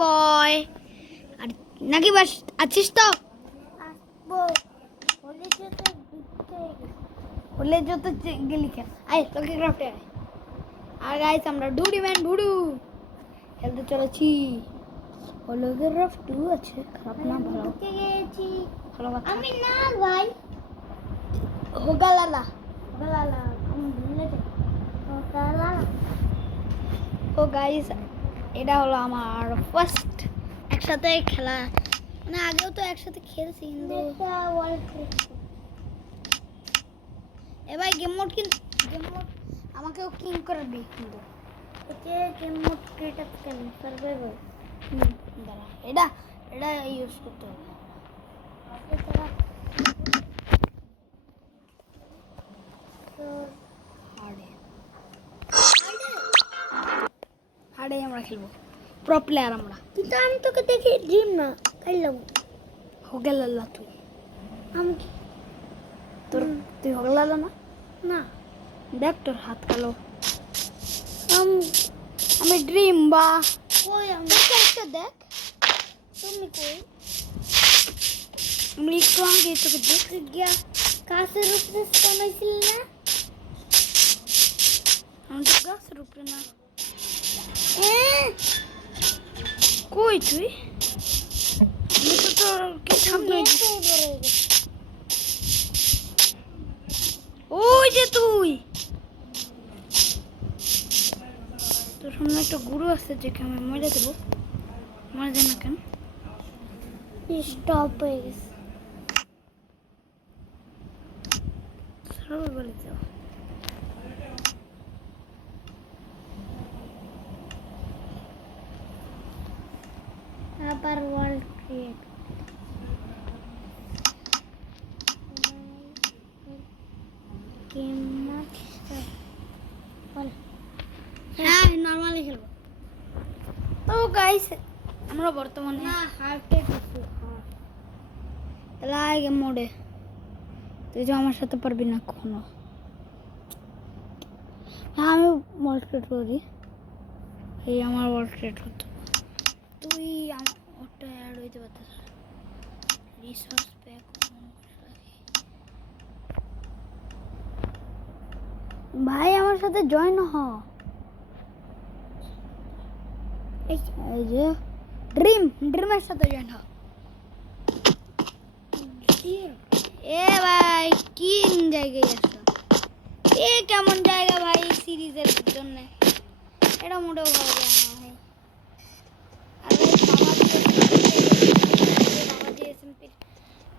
বয়। আর নাকি বাস আছিস তো? হলে যত গেলি খেল। আয় তোকে ক্রাফটে আয়। আর গাইস আমরা ডুডি ম্যান ভুডু খেলতে চলেছি। হলো গ্রাফ 2 আছে, খারাপ না, ভালো। ঢুকে গেছি। ভালো কথা। আমি না ভাই। হোগালালা হোগালালা আমি ভুলে যাই। হোগালালা। তো গাইস এটা হলো আমার ফার্স্ট একসাথে খেলা, মানে আগেও তো একসাথে খেলছি কিন্তু এবার গেম মোড আমাকেও কিং করে দিই কিন্তু গেম মোড ক্রিয়েটার কেন সার্ভাইভাল দাঁড়া এটা ইউজ করতে হবে। হার্ডে আমরা খেলবো, প্রো প্লেয়ার আমরা। কিন্তু আমি তোকে দেখি ড্রিম না খেললাম। হোগেলাল্লা তুই আমি কি তুই হোগেলাল্লা না? না দেখ তোর হাত কালো। আমি ড্রিম বা কই আমি একটা দেখ তুমি কই আমি একটু আগে তোকে দেখতে গিয়া কাছের উপরে স্থানাইছিল না। আমি তো গাছের উপরে না। কই তুই? আমি তো তোর কি সামনে। ওই যে তুই, তোর সামনে একটা গুরু আছে যেকে আমি মেরে দেবো। মারা যায় না কেন? স্টপ হয়ে গেছে। সবাই বলে যাও। আবার ওয়ার্ল্ড ক্রিয়েট হ্যাঁ নর্মালি খেলবো। তো গাইস আমরা বর্তমানে না হার্টে কিছু লাগে মোডে। তুই তো আমার সাথে পারবি না কখনো। হ্যাঁ আমি ওয়ার্ল্ড ক্রিয়েট করি, এই আমার ওয়ার্ল্ড ক্রিয়েট হতো। তুই ওটা অ্যাড হইতে পারতিস। রিসোর্স প্যাক ভাই আমার সাথে জয়েন হ। এই যে ড্রিমের সাথে জয়েন হ। এ ভাই কি জায়গায় আসছো? এ কেমন জায়গা ভাই সিরিজের জন্য? এটা মোটেও ভালো যায় না ভাই। আর বাবাজি এসএমপি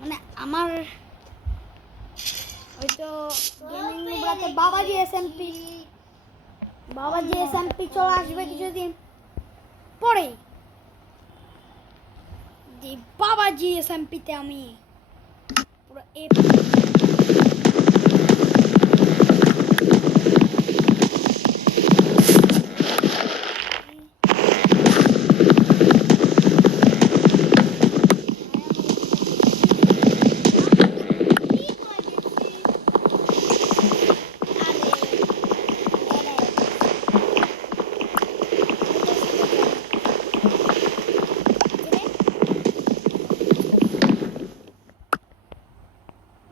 মানে আমার হয়তো গেমিং নোবরাতে বাবাজি এসএমপি চলে আসবে কিছুদিন পরে। যে বাবাজি এসএমপিতে আমি পুরো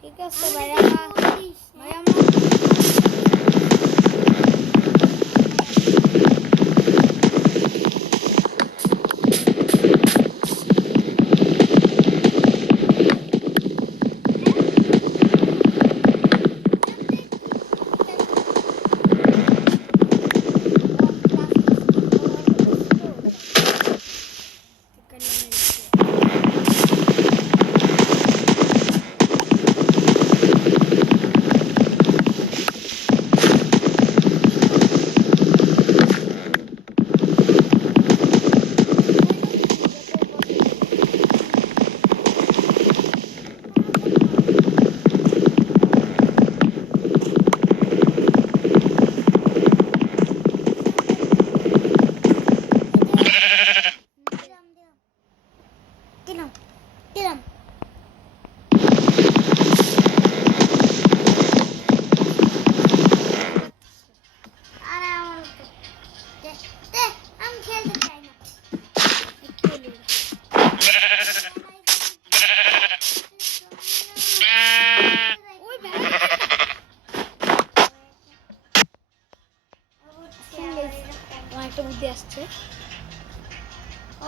ঠিক আছে ভাই।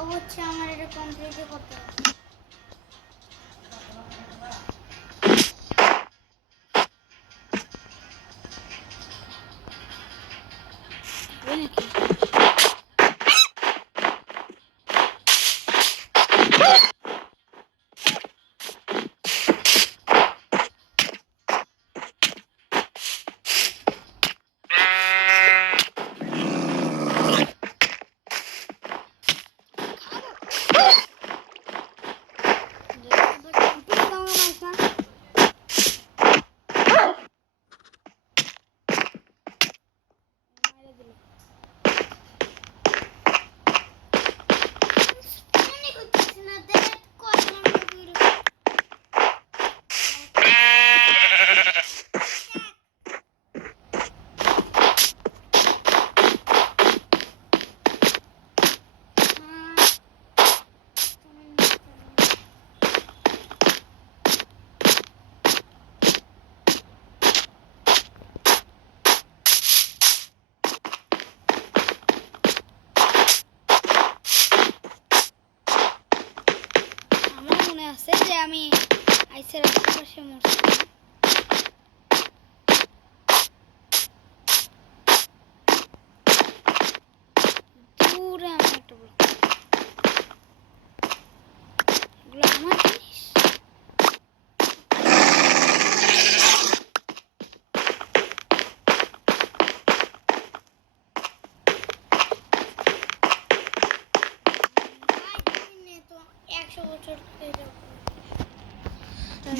অবশ্যই আমার এটা কমপ্লিট করতে হবে। আছে যে আমি আইসের আশেপাশে মরছি। দূরে আমি একটা ব্লক এগুলো আমার জিনিস।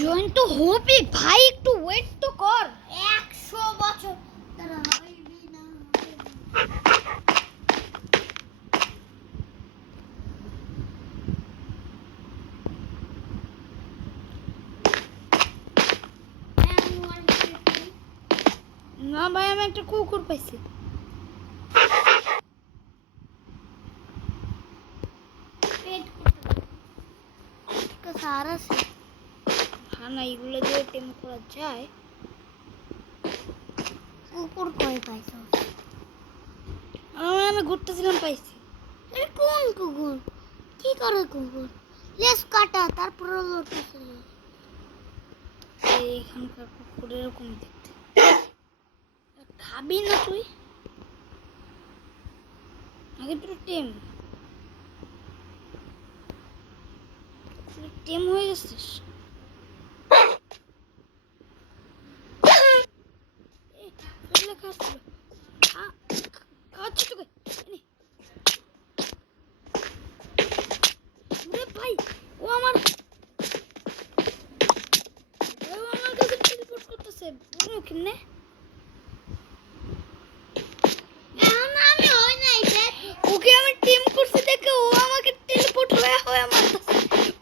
জয়েন তো হবে ভাই, একটু ওয়েট তো কর। 100 বছর তারা হইবি না। না ভাই আমি একটা কুকুর পাইছি। সারা হ্যাঁ না এগুলো দিয়ে টেম করা যায়। কুকুর কই পাইছো? আমি ঘুরতেছিলাম পাইছি। কোন কুকুর? কি করে কুকুর? লেস কাটা তারপর লড়তেছিল। এইখানকার কুকুর এরকম দেখতে। খাবি না তুই? আগে পুরো টেম টেম হয়ে গেছিস। ভাই ও আমার কাছে টেলিপোর্ট করতেছে। কেমনে ওকে আমি টিম করছি দেখে ও আমাকে টেলিপোর্ট হয়ে মারতেছে।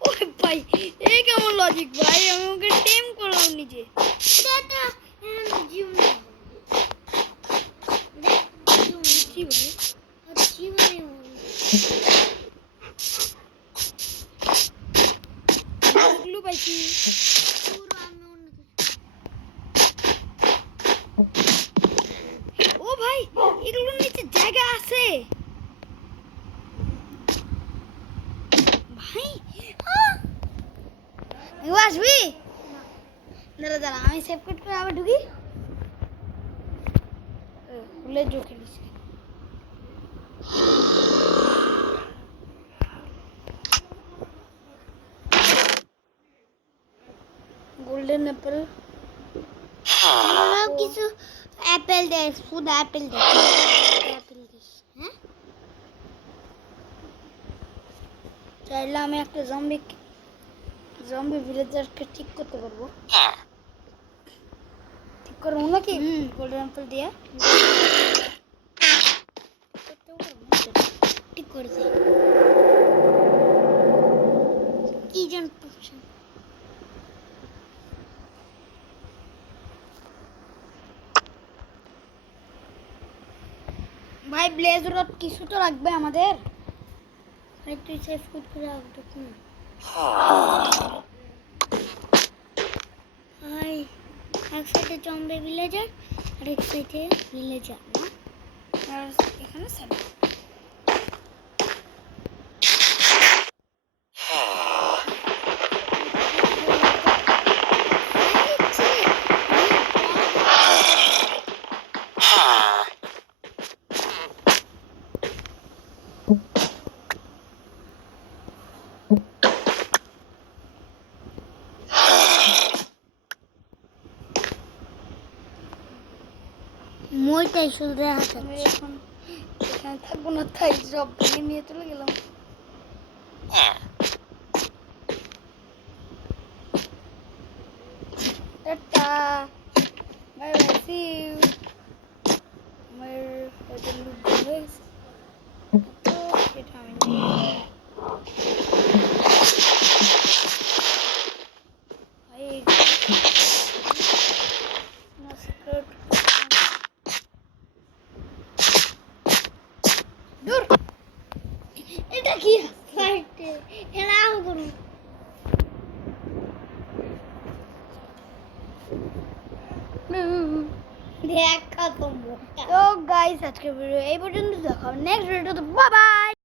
ওই ভাই এই কেমন লজিক ভাই, আমি ওকে টিম করলাম নিজে। কি ভাই এগুলো পাইছি। ও ভাই এগুলোর নিচে জায়গা আছে ভাই। আসবি দাঁড়া দাঁড়া আমি সেভ করে আবার ঢুকি। খুলে ঢুকে দিচ্ছি। গোল্ডেন অ্যাপেল কিছু অ্যাপেল দে, শুধু অ্যাপেল দে। অ্যাপেল দিস হ্যাঁ। চাইলে আমি একটা জম্বি ভিলেজারকে ঠিক করতে পারবো। ঠিক করবো নাকি গোল্ডেন অ্যাপেল দিয়ে? ঠিক করেছে কি জান ভাই ব্লেজ রড কিছু তো লাগবে আমাদের। একটু সেভ করে রাখবো না ভাই। এক সাইডে জম্বি ভিলেজার আর এক সাইডে ভিলেজার না। আর এখানে সেভ এই শুধু দেখা আমি এখন এখানে থাকবো না, তাই সব ভেঙে নিয়ে চলে গেলাম। টাটা, বাই বাই, সি ইউ। আমার ওদের লুক হয়ে গেছে, তো এটা আমি নিয়ে এই দূর, এটা কি ফাইটে এরা করুন। দেখা তো গাইস আজকে ভিডিও এই পর্যন্ত, দেখা নেক্সট ভিডিওতে, বাই বাই।